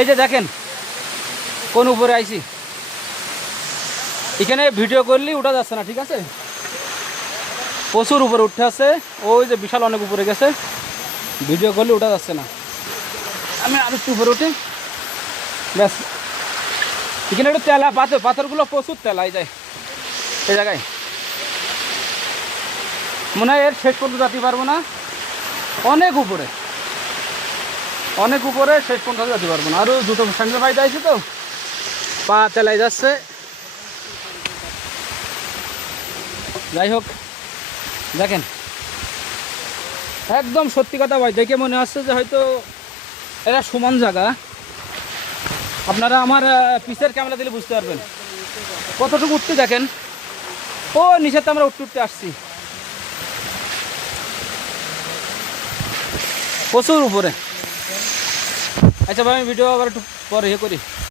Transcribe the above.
এই যে দেখেন কোন উপরে আইছি, এখানে ভিডিও করলে উঠা যাচ্ছে না, ঠিক আছে? প্রচুর উপরে উঠতে আছে, ওই যে বিশাল অনেক উপরে গেছে, ভিডিও করলে উঠা যাচ্ছে না। আমি আর একটু উপরে উঠি, ব্যাস। এখানে একটু তেলা পাথর, পাথরগুলো প্রচুর তেলাই যায় এই জায়গায়। মনে হয় এর শেষ পর্যন্ত যেতে পারবো না, অনেক উপরে, অনেক উপরে, শেষ পর্যন্ত যেতে পারবো না। আরও দুটো স্যান্ডেল ফাইতে আছে তো, পা তেলাই যাচ্ছে। যাই হোক, দেখেন একদম সত্যি কথা ভাই, দেখে মনে হচ্ছে যে হয়তো এটা সমান জায়গা। আপনারা আমার পিসের ক্যামেরা দিলে বুঝতে পারবেন কতটুকু উঠতে। দেখেন ও নিচেতে আমরা উঠতে উঠতে আসছি, প্রচুর উপরে। আচ্ছা ভাই, আমি ভিডিও আবার একটু পরে করি।